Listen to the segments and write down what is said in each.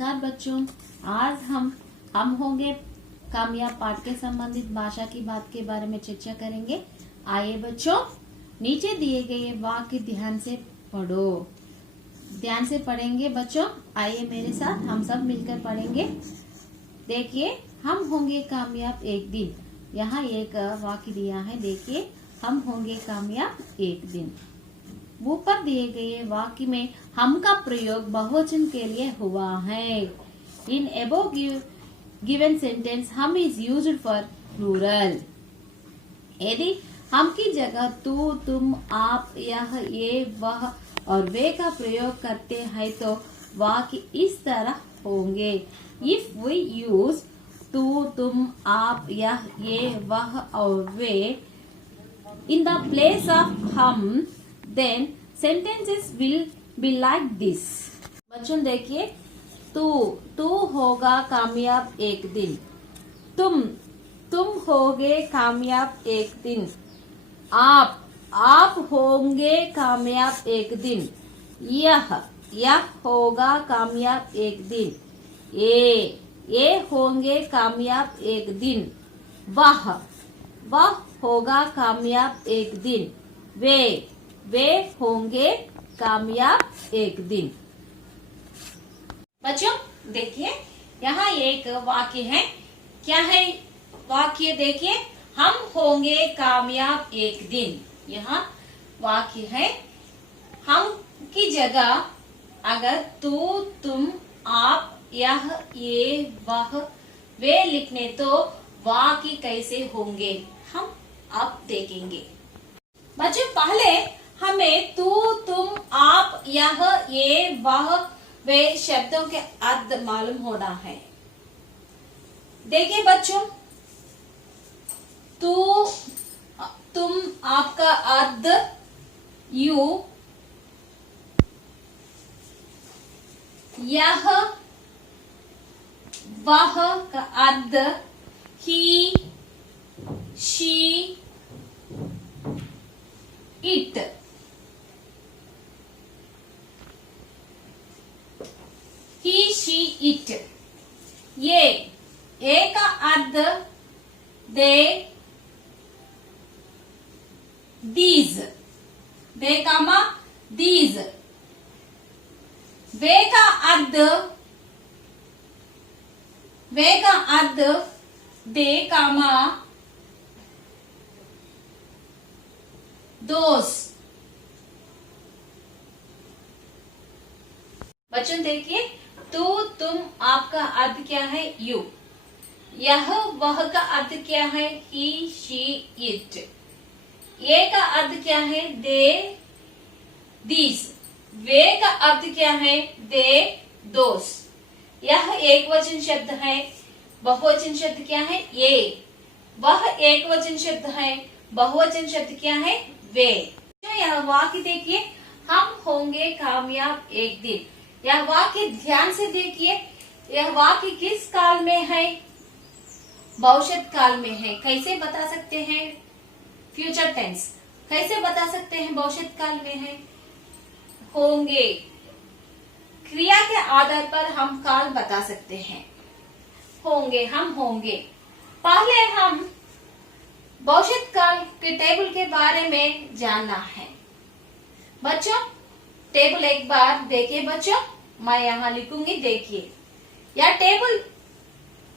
नमस्कार बच्चों, आज हम होंगे कामयाब पाठ के संबंधित भाषा की बात के बारे में चर्चा करेंगे। आइए बच्चों, नीचे दिए गए वाक्य ध्यान से पढ़ो। ध्यान से पढ़ेंगे बच्चों। आइए मेरे साथ हम सब मिलकर पढ़ेंगे। देखिए, हम होंगे कामयाब एक दिन। यहाँ एक वाक्य दिया है। देखिए, हम होंगे कामयाब एक दिन। ऊपर दिए गए वाक्य में हम का प्रयोग बहुवचन के लिए हुआ है। इन अबव गिवन सेंटेंस हम इज यूज्ड फॉर प्लूरल। यदि हम की जगह तू, तुम, आप, यह, ये, वह और वे का प्रयोग करते हैं तो वाक्य इस तरह होंगे। इफ वी यूज तू, तुम, आप, यह, ये, वह और वे in the place of हम, then sentences will be like this। बच्चों देखिए, तू होगा कामयाब एक दिन। तुम होगे कामयाब एक दिन। आप होंगे कामयाब एक दिन। यह होगा कामयाब एक दिन। ये होंगे कामयाब एक दिन। वह होगा कामयाब एक दिन। वे होंगे कामयाब एक दिन। बच्चों देखिए, यहाँ एक वाक्य है। क्या है वाक्य? देखिए, हम होंगे कामयाब एक दिन। यहाँ वाक्य है। हम की जगह अगर तू, तुम, आप, यह, ये, वह, वे लिखने तो वाक्य कैसे होंगे हम अब देखेंगे। बच्चों पहले हमें तू, तुम, आप, यह, ये, वह, वे शब्दों के अर्थ मालूम होना है। देखिए बच्चों, तू, तुम, आपका अर्थ यू, यह, वह का अर्थ he, she, it. He, she, it. ये का अर्थ दे, दीज। They comma these. वे का अर्थ दे कामा दोस। बच्चों देखिए, तू, तुम, आपका अर्थ क्या है? यू। यह, वह का अर्थ क्या है? ही, शी, इट। ये का अर्थ क्या है? दे, दीस। वे का अर्थ क्या है? दे, दोस। यह एक वचन शब्द है। बहुवचन शब्द क्या है? ये। वह एक वचन शब्द है। बहुवचन शब्द क्या है? वे। तो यह वाक्य देखिए, हम होंगे कामयाब एक दिन। यह वाक्य ध्यान से देखिए। यह वाक्य किस काल में है? भविष्य काल में है। कैसे बता सकते हैं? Future tense. कैसे बता सकते हैं भविष्य काल में है? होंगे। क्रिया के आधार पर हम काल बता सकते हैं। होंगे, हम होंगे। पहले हम भविष्य काल के टेबल के बारे में जानना है। बच्चों टेबल एक बार देखिए। बच्चों मैं यहाँ लिखूंगी। देखिए, यह टेबल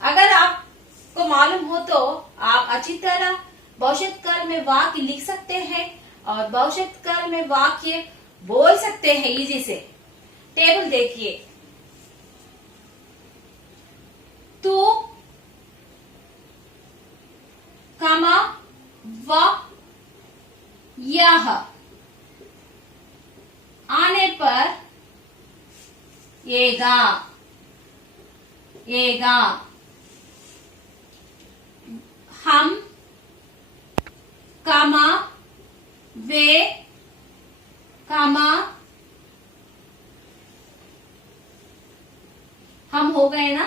अगर आपको मालूम हो तो आप अच्छी तरह भविष्य काल में वाक्य लिख सकते हैं और भविष्य काल में वाक्य बोल सकते हैं इजी से। टेबल देखिए, तू, कामा, वह, यह आने पर येगा, हम, कामा, वे, कामा, हम हो गए ना।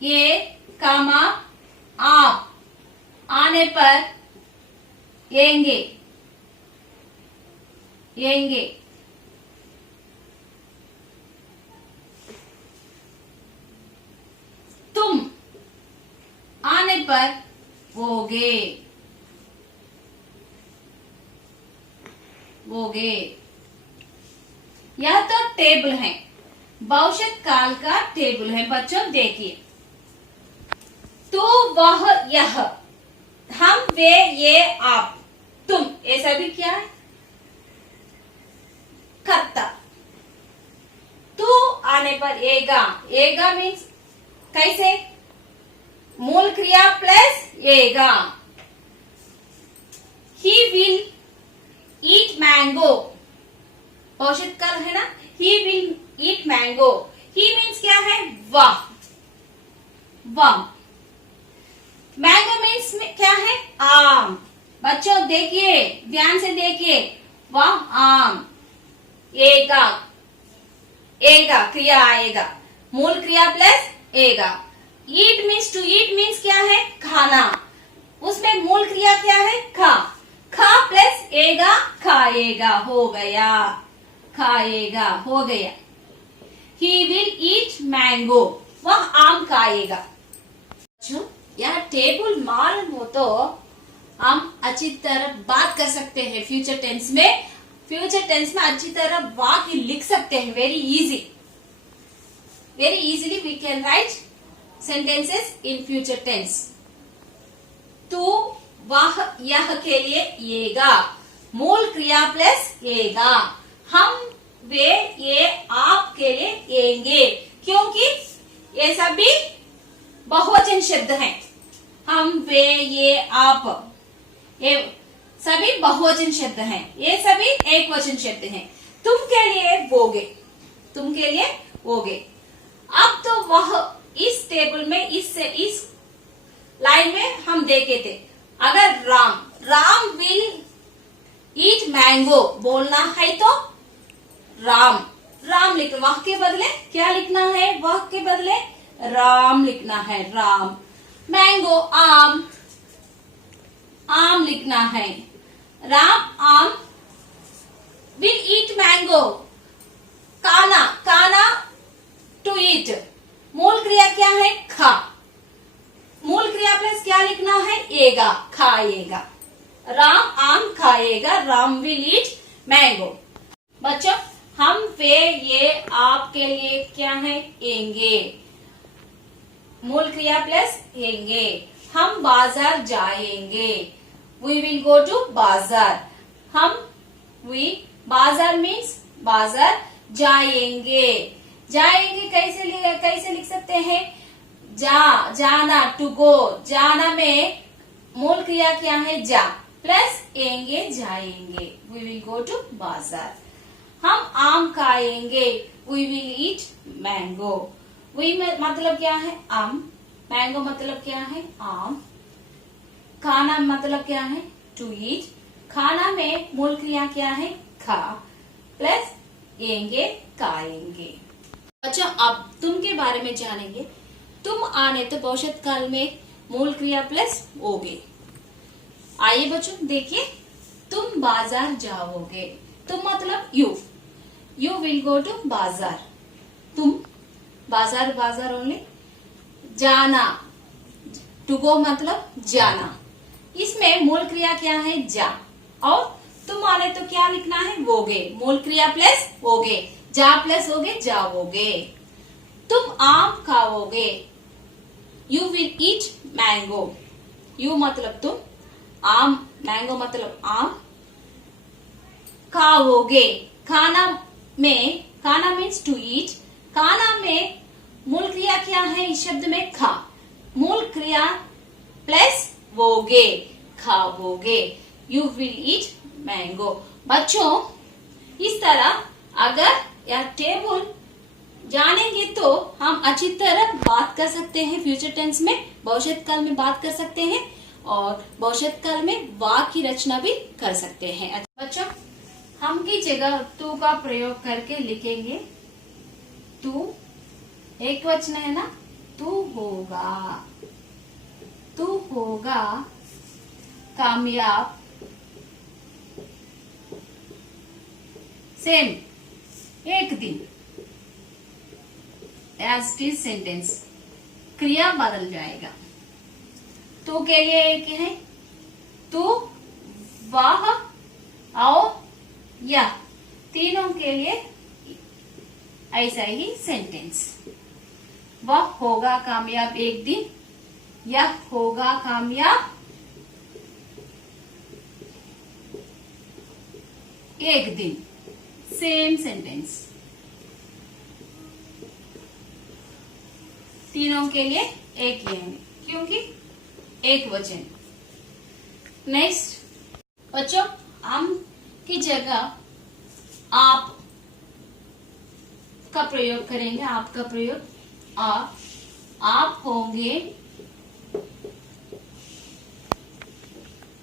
ये, कामा, आप आने पर येंगे। पर वोगे, वोगे। यह तो टेबल है, भविष्य काल का टेबल है बच्चों। देखिए, तो वह यह, हम वे ये आप तुम, ये सभी क्या है? कर्ता। तू आने पर एगा, एगा मीन्स कैसे? मूल क्रिया प्लस एगा। ही विल ईट मैंगो, भविष्य काल है ना। He will eat mango, he means क्या है? वह, वह। मैंगो मीन्स में क्या है? आम। बच्चों देखिए, ध्यान से देखिए, वह आम। एगा, एगा क्रिया आएगा, मूल क्रिया प्लस एगा। Eat means, to eat means क्या है? खाना। उसमें मूल क्रिया क्या है? खा। खा प्लस एगा, खाएगा, हो गया, खाएगा, हो गया। ही विल ईट मैंगो, वह आम खाएगा। यह टेबल मालूम हो तो हम अच्छी तरह बात कर सकते हैं फ्यूचर टेंस में। फ्यूचर टेंस में अच्छी तरह वाक्य लिख सकते हैं, very easy, very easily we can write sentences in future tense. तू वह यह के लिए येगा, मूल क्रिया प्लस येगा। हम वे ये आप के लिए येंगे, क्योंकि ये सभी बहुवचन शब्द हैं। हम वे ये आप, ये सभी बहुवचन शब्द हैं, ये सभी एक वचन शब्द हैं। तुम के लिए वोगे, तुम के लिए वोगे। अब तो वह इस टेबल में इस लाइन में हम देखे थे। अगर Ram, Ram will eat mango बोलना है तो राम, राम लिखना, वह के बदले क्या लिखना है? वह के बदले राम लिखना है, राम। मैंगो आम, आम लिखना है, राम आम। विल ईट मैंगो, काना, काना टू ईट, मूल क्रिया क्या है? खा। मूल क्रिया प्लस क्या लिखना है? एगा, खाएगा। राम आम खाएगा, राम विल ईट मैंगो। बच्चों, हम वे ये आपके लिए क्या है? एंगे, मूल क्रिया प्लस एंगे। हम बाजार जाएंगे, वी विल गो टू बाजार। हम वी, बाजार मीन्स बाजार, जाएंगे, जाएंगे कैसे लिख सकते हैं? जा, जाना, टू गो। जाना में मूल क्रिया क्या है? जा, प्लस एंगे, जाएंगे, वी विल गो टू बाजार। हम आम खाएंगे, we will eat mango. We मतलब क्या है? आम। मैंगो मतलब क्या है? आम। खाना मतलब क्या है? To eat. खाना में मूल क्रिया क्या है? खा, प्लस एंगे, खाएंगे। अच्छा, अब तुम के बारे में जानेंगे। तुम आने तो भविष्य काल में मूल क्रिया प्लस ओगे। आइए बच्चों देखिए, तुम बाजार जाओगे, तुम मतलब you, you will go to bazaar. तुम, बाजार, बाजार ओनली। जाना, टू गो मतलब जाना, इसमें मूल क्रिया क्या है? जा। और तुम आने तो क्या लिखना है? वोगे, मूल क्रिया प्लस वोगे, जा प्लस होगे, जाओगे। तुम आम खाओगे, you will eat mango. You मतलब तुम, आम, मैंगो मतलब आम। खाओगे, खाना में, खाना मीन्स टू ईट। खाना में मूल क्रिया क्या है इस शब्द में? खा। मूल क्रिया प्लस वोगे, खाओगे, यू विल ईट मैंगो। बच्चों, इस तरह अगर यह टेबल जानेंगे तो हम अच्छी तरह बात कर सकते हैं फ्यूचर टेंस में, भविष्य काल में बात कर सकते हैं, और भविष्य काल में वाक्य की रचना भी कर सकते हैं। बच्चों, हम की जगह तू का प्रयोग करके लिखेंगे। तू एक वचन है ना, तू होगा, तू होगा कामयाब। सेम, एक दिन, एज इट इज सेंटेंस, क्रिया बदल जाएगा। तू के लिए एक है तू, वह और यह, तीनों के लिए ऐसा ही सेंटेंस। वह होगा कामयाब एक दिन, यह होगा कामयाब एक दिन, सेम सेंटेंस, तीनों के लिए एक ही है क्योंकि एक वचन। नेक्स्ट बच्चों, हम की जगह आप का प्रयोग करेंगे। आपका प्रयोग आप होंगे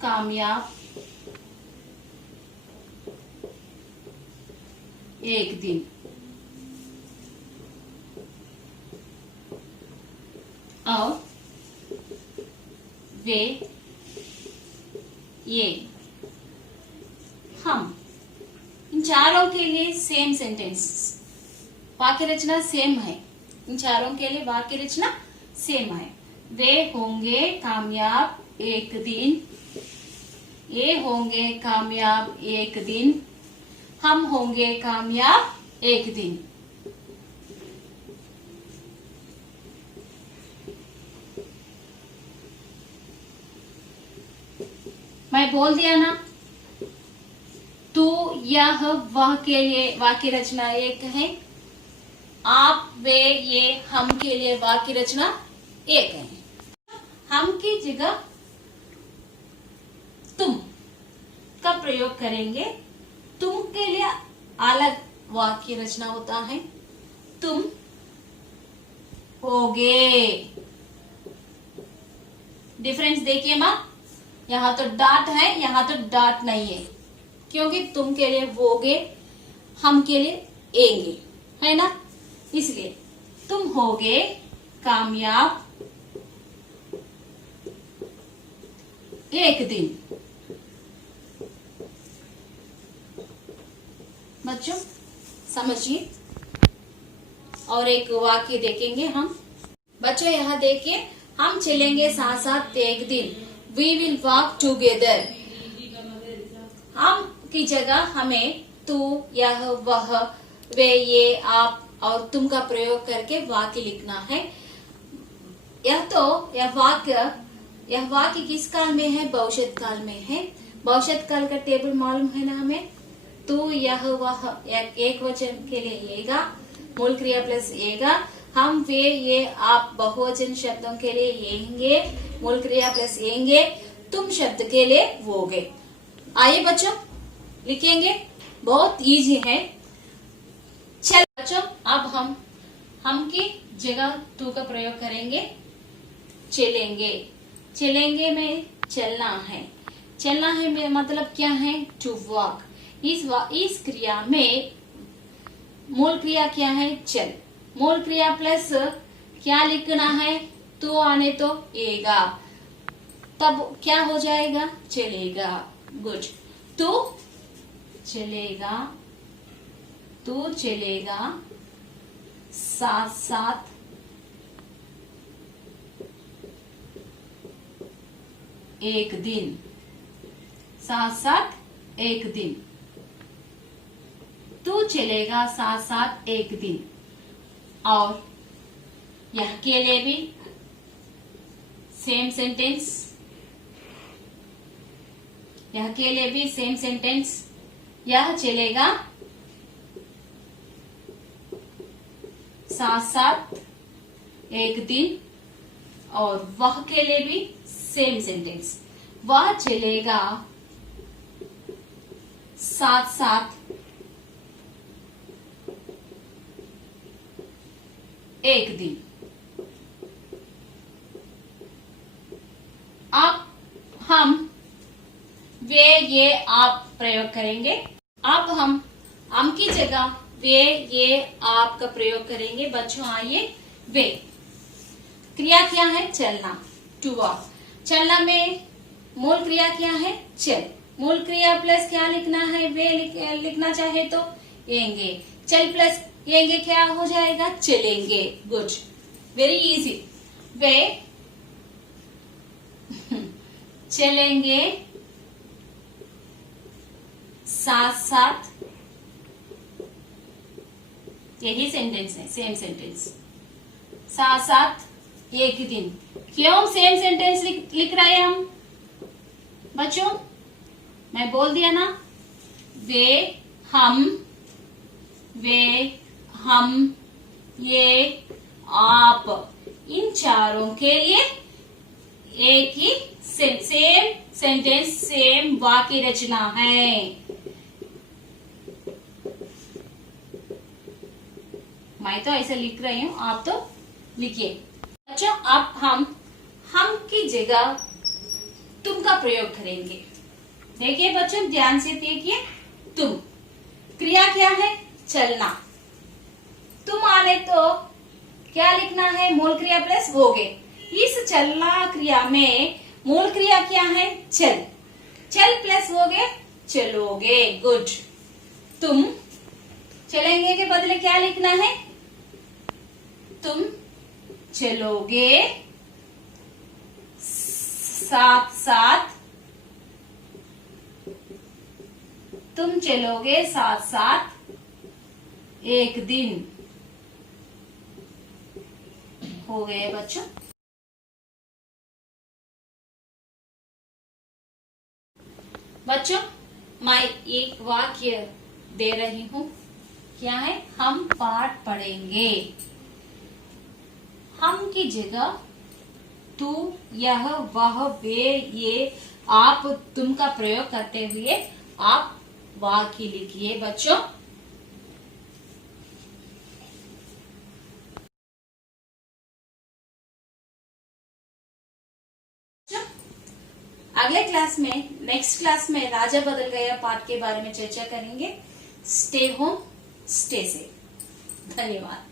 कामयाब एक दिन, और वे ये हम, इन चारों के लिए सेम सेंटेंस, वाक्य रचना सेम है। इन चारों के लिए वाक्य रचना सेम है। वे होंगे कामयाब एक दिन, ये होंगे कामयाब एक दिन, हम होंगे कामयाब एक दिन। मैं बोल दिया ना, तू यह वह के लिए वाक्य रचना एक है, आप वे ये हम के लिए वाक्य रचना एक है। हम की जगह तुम का प्रयोग करेंगे। तुम के लिए अलग वाक्य रचना होता है। तुम होगे, डिफरेंस देखिए माँ, यहाँ तो डॉट है, यहाँ तो डॉट नहीं है क्योंकि तुम के लिए वोगे, हम के लिए एंगे, है ना। इसलिए तुम होगे कामयाब एक दिन। बच्चों समझिए, और एक वाक्य देखेंगे हम। बच्चों यहाँ देखिए, हम चलेंगे साथ साथ एक दिन, वी विल वॉक टूगेदर। हम की जगह हमें तू, यह, वह, वे, ये, आप और तुम का प्रयोग करके वाक्य लिखना है। यह वाक्य किस काल में है? भविष्यत काल में है। भविष्यत काल का टेबल मालूम है ना हमें। तू, यह, वह एक वचन के लिए येगा, मूल क्रिया प्लस येगा। हम, वे, ये, आप बहुवचन शब्दों के लिए येंगे, मूल क्रिया प्लस येंगे। तुम शब्द के लिए वोगे। आइए बच्चों लिखेंगे, बहुत इजी है। चल बच्चों, अब हम की जगह तू का प्रयोग करेंगे। चलेंगे में चलना है। चलना है में मतलब क्या है? To walk. इस क्रिया में मूल क्रिया क्या है? चल। मूल क्रिया प्लस क्या लिखना है? तो आने तो एगा, तब क्या हो जाएगा? चलेगा। गुड। तू चलेगा साथ साथ एक दिन। साथ साथ एक दिन। तू चलेगा साथ साथ एक दिन। और यह के लिए भी सेम सेंटेंस। यह के लिए भी सेम सेंटेंस। यह चलेगा साथ साथ एक दिन। और वह के लिए भी सेम सेंटेंस। वह चलेगा साथ साथ एक दिन। अब हम वे, ये, आप प्रयोग करेंगे। अब हम की जगह वे, ये, आप का प्रयोग करेंगे। बच्चों आइए, वे क्रिया क्या है? चलना, टू वॉक। चलना में मूल क्रिया क्या है? चल। मूल क्रिया प्लस क्या लिखना है? वे लिखना चाहे तो येंगे। चल प्लस येंगे क्या हो जाएगा? चलेंगे। Good, very easy. वे चलेंगे साथ साथ, यही सेंटेंस है, सेम सेंटेंस। साथ साथ एक दिन, क्यों सेम सेंटेंस लिख रहे हैं हम बच्चों? मैं बोल दिया ना, वे हम ये आप, इन चारों के लिए एक ही सेम सेंटेंस, सेम वाक्य रचना है। मैं तो ऐसे लिख रही हूं, आप तो लिखिए। अच्छा, अब हम की जगह तुम का प्रयोग करेंगे। देखिए बच्चों, ध्यान से देखिए। तुम, क्रिया क्या है? चलना। तुम आने तो क्या लिखना है? मूल क्रिया प्लस होगे। इस चलना क्रिया में मूल क्रिया क्या है? चल। चल प्लस होगे चलोगे। गुड। तुम चलेंगे के बदले क्या लिखना है? तुम चलोगे साथ साथ, तुम चलोगे साथ साथ एक दिन। हो गए बच्चों? बच्चों, मैं एक वाक्य दे रही हूँ। क्या है? हम पाठ पढ़ेंगे। हम की जगह तू, यह, वह, वे, ये, आप, तुम का प्रयोग करते हुए आप वाक्य लिखिए बच्चों। अगले क्लास में, नेक्स्ट क्लास में राजा बदल गया पाठ के बारे में चर्चा करेंगे। Stay home, stay safe. धन्यवाद।